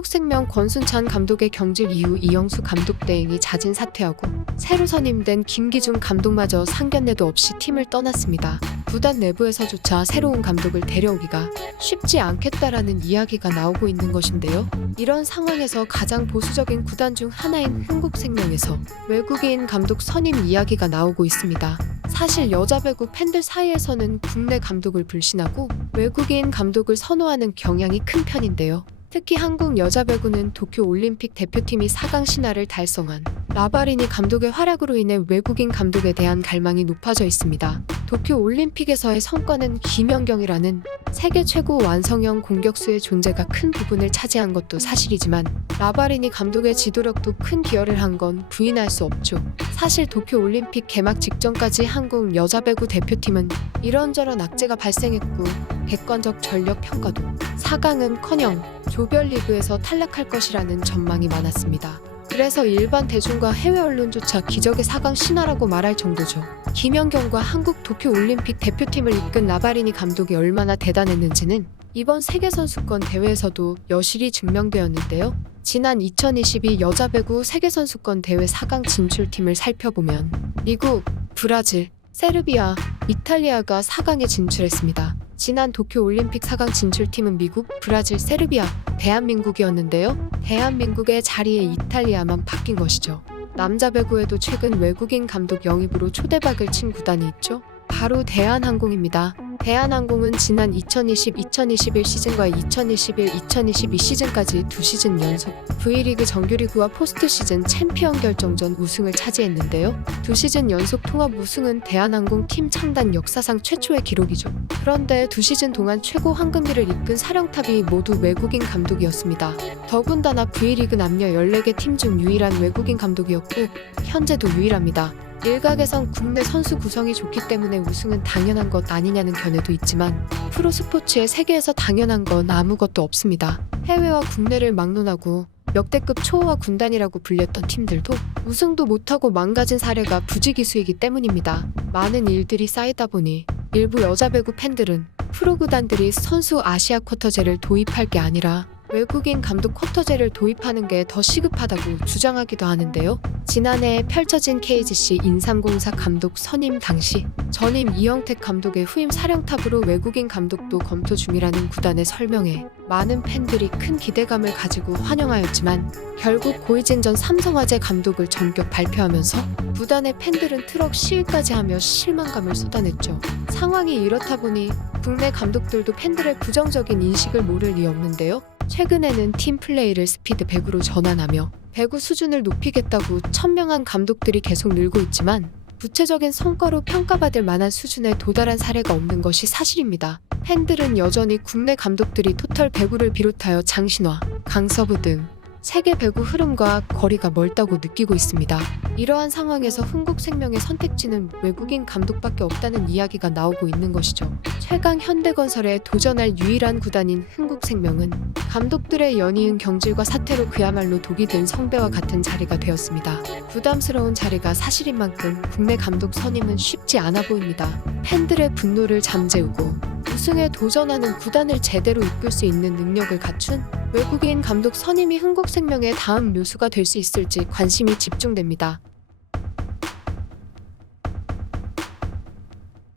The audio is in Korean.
흥국생명 권순찬 감독의 경질 이후 이영수 감독 대행이 자진 사퇴하고 새로 선임된 김기중 감독마저 상견례도 없이 팀을 떠났습니다. 구단 내부에서조차 새로운 감독을 데려오기가 쉽지 않겠다라는 이야기가 나오고 있는 것인데요. 이런 상황에서 가장 보수적인 구단 중 하나인 흥국생명에서 외국인 감독 선임 이야기가 나오고 있습니다. 사실 여자 배구 팬들 사이에서는 국내 감독을 불신하고 외국인 감독을 선호하는 경향이 큰 편인데요. 특히 한국 여자 배구는 도쿄올림픽 대표팀이 4강 신화를 달성한 라바리니 감독의 활약으로 인해 외국인 감독에 대한 갈망이 높아져 있습니다. 도쿄올림픽에서의 성과는 김연경이라는 세계 최고 완성형 공격수의 존재가 큰 부분을 차지한 것도 사실이지만 라바리니 감독의 지도력도 큰 기여를 한 건 부인할 수 없죠. 사실 도쿄올림픽 개막 직전까지 한국 여자 배구 대표팀은 이런저런 악재가 발생했고 객관적 전력 평가도 4강은커녕 조별리그에서 탈락할 것이라는 전망이 많았습니다. 그래서 일반 대중과 해외 언론조차 기적의 4강 신화라고 말할 정도죠. 김연경과 한국 도쿄올림픽 대표팀을 이끈 라바리니 감독이 얼마나 대단했는지는 이번 세계선수권 대회에서도 여실히 증명되었는데요. 지난 2022 여자배구 세계선수권 대회 4강 진출팀을 살펴보면 미국, 브라질, 세르비아, 이탈리아가 4강에 진출했습니다. 지난 도쿄올림픽 4강 진출팀은 미국, 브라질, 세르비아, 대한민국이었는데요. 대한민국의 자리에 이탈리아만 바뀐 것이죠. 남자 배구에도 최근 외국인 감독 영입으로 초대박을 친 구단이 있죠. 바로 대한항공입니다. 대한항공은 지난 2020-2021 시즌과 2021-2022 시즌까지 2시즌 연속 V리그 정규리그와 포스트 시즌 챔피언 결정전 우승을 차지했는데요. 2시즌 연속 통합 우승은 대한항공 팀 창단 역사상 최초의 기록이죠. 그런데 2시즌 동안 최고 황금기를 이끈 사령탑이 모두 외국인 감독이었습니다. 더군다나 V리그 남녀 14개 팀 중 유일한 외국인 감독이었고 현재도 유일합니다. 일각에선 국내 선수 구성이 좋기 때문에 우승은 당연한 것 아니냐는 견해도 있지만 프로스포츠의 세계에서 당연한 건 아무것도 없습니다. 해외와 국내를 막론하고 역대급 초호화 군단이라고 불렸던 팀들도 우승도 못하고 망가진 사례가 부지기수이기 때문입니다. 많은 일들이 쌓이다 보니 일부 여자 배구 팬들은 프로 구단들이 선수 아시아 쿼터제를 도입할 게 아니라 외국인 감독 쿼터제를 도입하는 게 더 시급하다고 주장하기도 하는데요. 지난해 펼쳐진 KGC 인삼공사 감독 선임 당시 전임 이영택 감독의 후임 사령탑으로 외국인 감독도 검토 중이라는 구단의 설명에 많은 팬들이 큰 기대감을 가지고 환영하였지만 결국 고이진전 삼성화재 감독을 전격 발표하면서 구단의 팬들은 트럭 시위까지 하며 실망감을 쏟아냈죠. 상황이 이렇다 보니 국내 감독들도 팬들의 부정적인 인식을 모를 리 없는데요. 최근에는 팀 플레이를 스피드 배구로 전환하며 배구 수준을 높이겠다고 천명한 감독들이 계속 늘고 있지만 구체적인 성과로 평가받을 만한 수준에 도달한 사례가 없는 것이 사실입니다. 팬들은 여전히 국내 감독들이 토탈 배구를 비롯하여 장신화, 강서부 등 세계 배구 흐름과 거리가 멀다고 느끼고 있습니다. 이러한 상황에서 흥국생명의 선택지는 외국인 감독밖에 없다는 이야기가 나오고 있는 것이죠. 최강 현대건설에 도전할 유일한 구단인 흥국생명은 감독들의 연이은 경질과 사태로 그야말로 독이 된 성배와 같은 자리가 되었습니다. 부담스러운 자리가 사실인 만큼 국내 감독 선임은 쉽지 않아 보입니다. 팬들의 분노를 잠재우고 우승에 도전하는 구단을 제대로 이끌 수 있는 능력을 갖춘 외국인 감독 선임이 흥국생명의 다음 묘수가 될 수 있을지 관심이 집중됩니다.